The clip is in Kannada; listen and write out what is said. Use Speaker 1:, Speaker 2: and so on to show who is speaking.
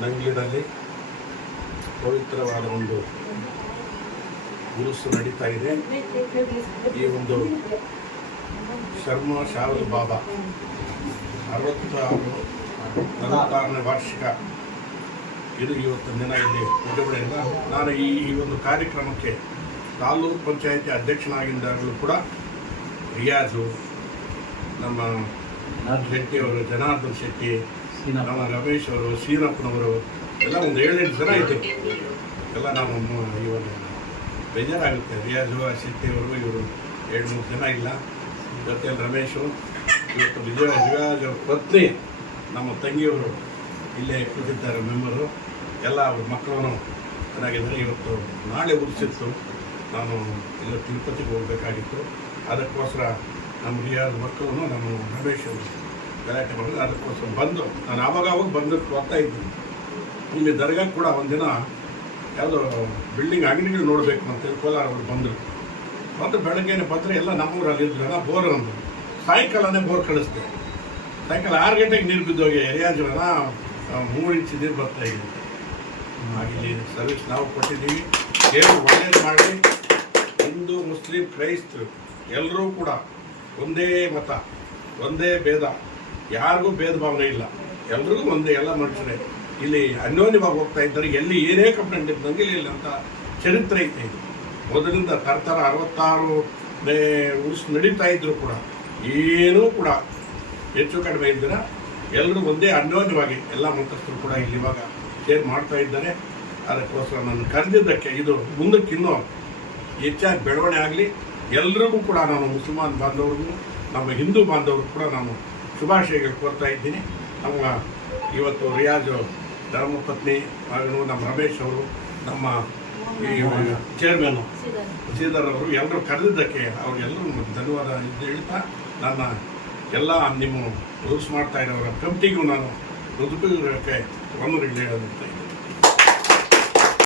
Speaker 1: ಮಂದಿರದಲ್ಲಿ ಪವಿತ್ರವಾದ ಒಂದು ಗುರುಸು ನಡೀತಾ ಇದೆ. ಈ ಒಂದು ಶರ್ಮ ಶಾವಲ್ ಬಾಬಾ ಅರವತ್ತ ಅರವತ್ತಾರನೇ ವಾರ್ಷಿಕ ಇದು ಇವತ್ತು ದಿನ ಇಲ್ಲಿ ಬಿಡುಗಡೆಯಿಂದ ನಾನು ಈ ಈ ಒಂದು ಕಾರ್ಯಕ್ರಮಕ್ಕೆ ತಾಲೂಕು ಪಂಚಾಯತಿ ಅಧ್ಯಕ್ಷನಾಗಿದ್ದಾಗಲೂ ಕೂಡ ರಿಯಾಜು ನಮ್ಮ ಶೆಟ್ಟಿ ಅವರು ಜನಾರ್ದನ್ ಶೆಟ್ಟಿ ನಮ್ಮ ರಮೇಶ್ ಅವರು ಶ್ರೀರಪ್ಪನವರು ಎಲ್ಲ ಒಂದು ಏಳೆಂಟು ಜನ ಇದ್ದರು ಎಲ್ಲ ನಾವು ಇವರು ಬೇಜಾರಾಗುತ್ತೆ. ರಿಯಾಜು ಅವರು ಇವರು ಎರಡು ಮೂರು ಜನ ಇಲ್ಲ. ಜೊತೆಯಲ್ಲಿ ರಮೇಶು, ಇವತ್ತು ವಿಜಯ, ರಿಯಾಜ್ ಅವ್ರ ಪತ್ನಿ, ನಮ್ಮ ತಂಗಿಯವರು ಇಲ್ಲೇ ಕೂತಿದ್ದಾರೆ, ಮೆಂಬರು. ಎಲ್ಲ ಅವ್ರ ಮಕ್ಕಳನ್ನು ಚೆನ್ನಾಗಿದ್ದಾರೆ. ಇವತ್ತು ನಾಳೆ ಉಳಿಸಿತ್ತು ನಾನು ಇಲ್ಲ ತಿರುಪತಿಗೆ ಹೋಗಬೇಕಾಗಿತ್ತು. ಅದಕ್ಕೋಸ್ಕರ ನಮ್ಮ ರಿಯಾಜ್ ಮಕ್ಕಳನ್ನು ನಮ್ಮ ರಮೇಶ್ ಅವರು ಗಲಾಟೆ ಮಾಡಿದ್ರು ಅದಕ್ಕೋಸ್ಕರ ಬಂದು, ನಾನು ಆವಾಗ ಆವಾಗ ಬಂದು ಹೋಗ್ತಾ ಇದ್ದೀನಿ. ಇಲ್ಲಿ ದರ್ಗಾ ಕೂಡ ಒಂದಿನ ಯಾವುದೋ ಬಿಲ್ಡಿಂಗ್ ಅಂಗಡಿಗಳು ನೋಡಬೇಕು ಅಂತೇಳಿ ಕೋಲಾರ ಅವರು ಬಂದರು. ಬಂದು ಬೆಳಗ್ಗೆನೆ ಬಂದರೆ ಎಲ್ಲ ನಮ್ಮೂರಲ್ಲಿ ಇದ್ರಲ್ಲ ಬೋರ್ ಅಂದರು ಸಾಯಂಕಾಲನೇ ಬೋರ್ ಕಳಿಸ್ದೆ. ಸಾಯಂಕಾಲ ಆರು ಗಂಟೆಗೆ ನೀರು ಬಿದ್ದೋಗಿ ರಿಯಾಜನ ಮೂರು ಇಂಚು ನೀರು ಬರ್ತಾ ಇದೆ. ಹಾಗೆ ಸರ್ವಿಸ್ ನಾವು ಕೊಟ್ಟಿದ್ದೀವಿ. ಏನು ಒಳ್ಳೇದು ಮಾಡಿ ಹಿಂದೂ, ಮುಸ್ಲಿಂ, ಕ್ರೈಸ್ತರು ಎಲ್ಲರೂ ಕೂಡ ಒಂದೇ ಮತ, ಒಂದೇ ಭೇದ. ಯಾರಿಗೂ ಭೇದ ಭಾವನೆ ಇಲ್ಲ. ಎಲ್ರಿಗೂ ಒಂದೇ, ಎಲ್ಲ ಮನುಷ್ಯರೇ. ಇಲ್ಲಿ ಅನ್ಯೋನ್ಯವಾಗಿ ಹೋಗ್ತಾ ಇದ್ದಾರೆ ಎಲ್ಲಿ ಏನೇ ಕಂಪ್ಲೇಂಟ್ ಇದ್ದಂಗೆ ಇಲ್ಲ ಅಂತ ಚರಿತ್ರೆ ಐತೆ ಇದು. ಮೊದಲಿಂದ ತರ್ತರ ಅರವತ್ತಾರು ಉಳಿಸ್ ನಡೀತಾ ಇದ್ರು ಕೂಡ. ಏನೂ ಕೂಡ ಹೆಚ್ಚು ಕಡಿಮೆ ಇದ್ದರೆ ಎಲ್ಲರೂ ಒಂದೇ ಅನ್ಯೋನ್ಯವಾಗಿ ಎಲ್ಲ ಮತಸ್ಥರು ಕೂಡ ಇಲ್ಲಿ ಇವಾಗ ಶೇರ್ ಮಾಡ್ತಾ ಇದ್ದಾರೆ. ಅದಕ್ಕೋಸ್ಕರ ನಾನು ಕರೆದಿದ್ದಕ್ಕೆ ಇದು ಮುಂದಕ್ಕೆ ಇನ್ನೂ ಹೆಚ್ಚಾಗಿ ಬೆಳವಣಿಗೆ ಆಗಲಿ. ಎಲ್ರಿಗೂ ಕೂಡ ನಾನು ಮುಸಲ್ಮಾನ್ ಬಾಂಧವ್ರಿಗೂ, ನಮ್ಮ ಹಿಂದೂ ಬಾಂಧವ್ರಿಗೂ ಕೂಡ ನಾನು ಶುಭಾಶಯಗಳು ಕೋರ್ತಾ ಇದ್ದೀನಿ. ನಮ್ಮ ಇವತ್ತು ರಿಯಾಜು ಧರ್ಮಪತ್ನಿ ಹಾಗೂ ನಮ್ಮ ರಮೇಶ್ ಅವರು, ನಮ್ಮ ಈ ಚೇರ್ಮನ್ ಶ್ರೀಧರ್ ಅವರು ಎಲ್ಲರೂ ಕರೆದಿದ್ದಕ್ಕೆ ಅವ್ರಿಗೆಲ್ಲರೂ ಧನ್ಯವಾದ ಇದು ಹೇಳ್ತಾ ನನ್ನ ಎಲ್ಲ ನಿಮ್ಮ ರೂಲ್ಸ್ ಮಾಡ್ತಾ ಇರೋರ ಕಮಿಟಿಗೂ ನಾನು ರುದುಕಕ್ಕೆ ಒಂದು ಹೇಳೋದಂತ